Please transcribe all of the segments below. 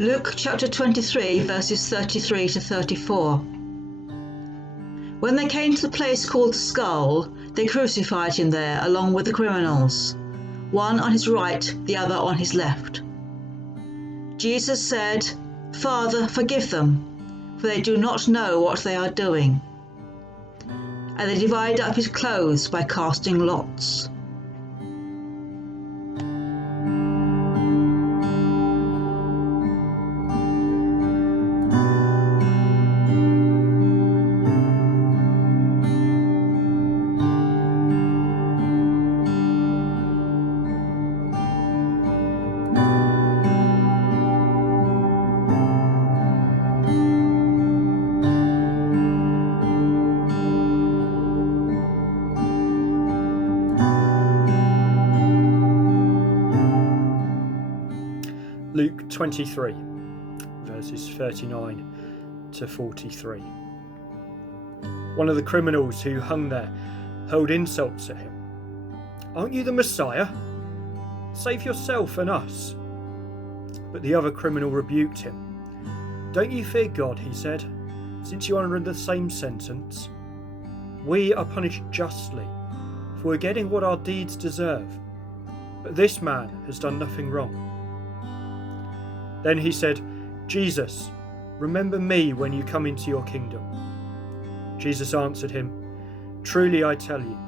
Luke chapter 23 verses 33 to 34. When they came to the place called the Skull, they crucified him there along with the criminals, one on his right, the other on his left. Jesus said, "Father, forgive them, for they do not know what they are doing." And they divided up his clothes by casting lots. Luke 23, verses 39 to 43. One of the criminals who hung there hurled insults at him. "Aren't you the Messiah? Save yourself and us." But the other criminal rebuked him. "Don't you fear God," he said, "since you are under the same sentence? We are punished justly, for we're getting what our deeds deserve. But this man has done nothing wrong." Then he said, "Jesus, remember me when you come into your kingdom." Jesus answered him, "Truly I tell you,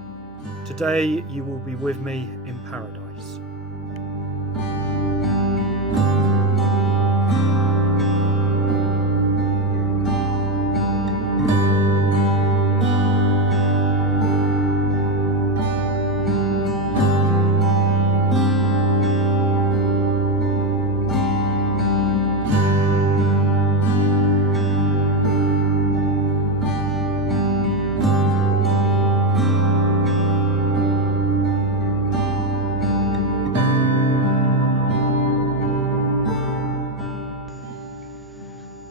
today you will be with me in paradise."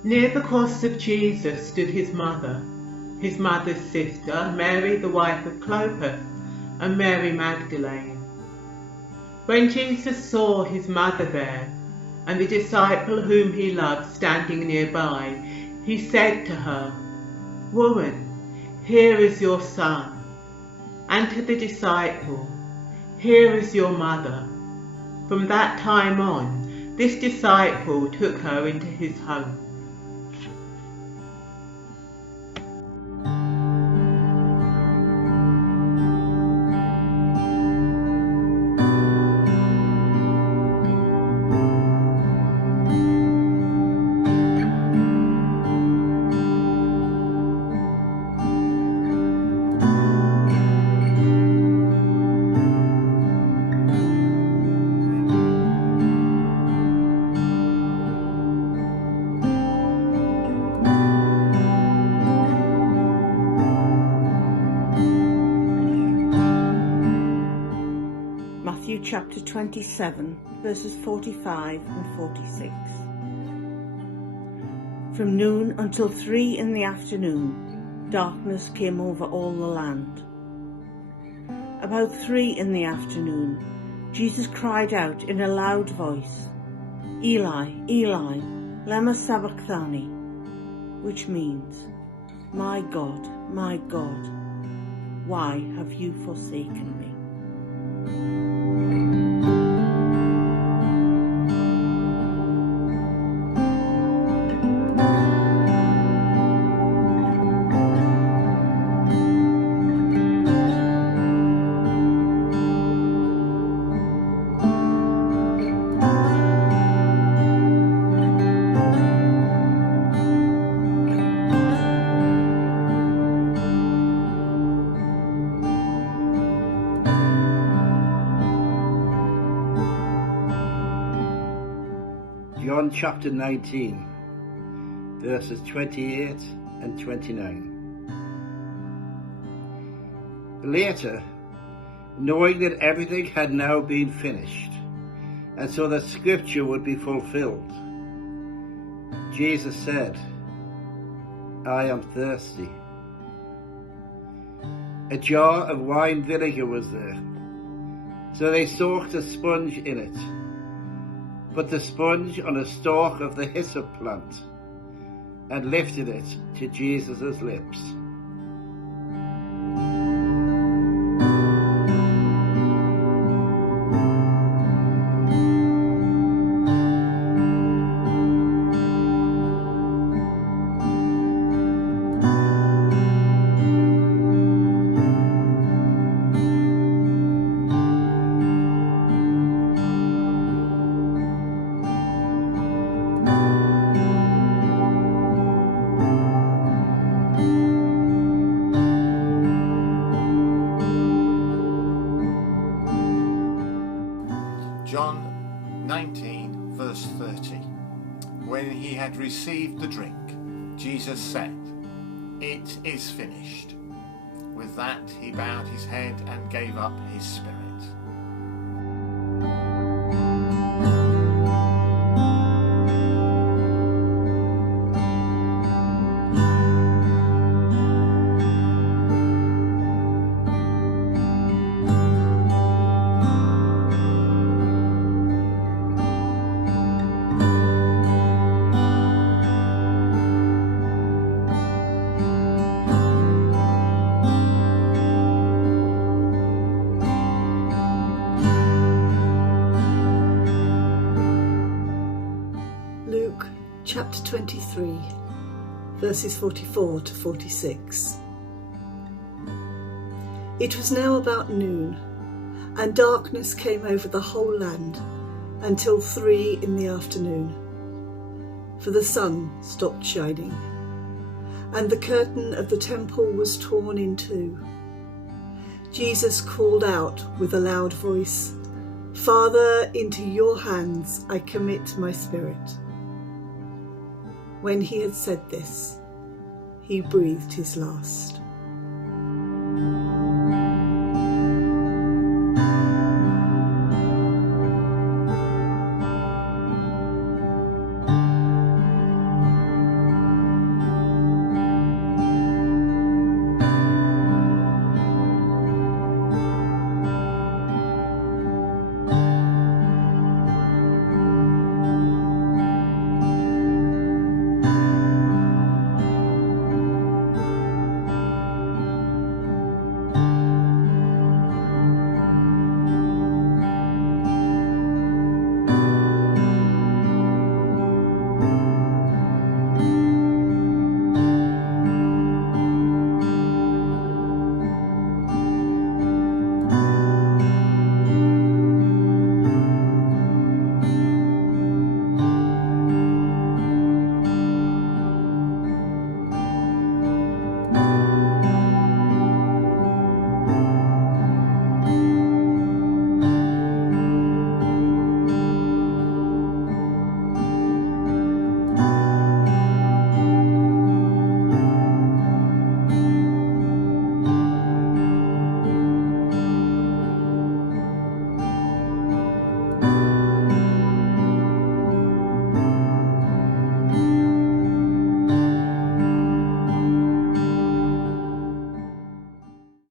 Near the cross of Jesus stood his mother's sister, Mary the wife of Clopas, and Mary Magdalene. When Jesus saw his mother there, and the disciple whom he loved standing nearby, he said to her, "Woman, here is your son," and to the disciple, "Here is your mother." From that time on, this disciple took her into his home. Matthew chapter 27, verses 45 and 46. From noon until 3 in the afternoon, darkness came over all the land. About 3 in the afternoon, Jesus cried out in a loud voice, "Eli, Eli, lema sabachthani," which means, my God, why have you forsaken me?" John chapter 19, verses 28 and 29. Later, knowing that everything had now been finished, and so that scripture would be fulfilled, Jesus said, "I am thirsty." A jar of wine vinegar was there, so they soaked a sponge in it, put the sponge on a stalk of the hyssop plant, and lifted it to Jesus' lips. John 19, verse 30. When he had received the drink, Jesus said, "It is finished." With that, he bowed his head and gave up his spirit. Luke chapter 23, verses 44 to 46. It was now about noon, and darkness came over the whole land until 3 in the afternoon, for the sun stopped shining, and the curtain of the temple was torn in two. Jesus called out with a loud voice, "Father, into your hands I commit my spirit." When he had said this, he breathed his last.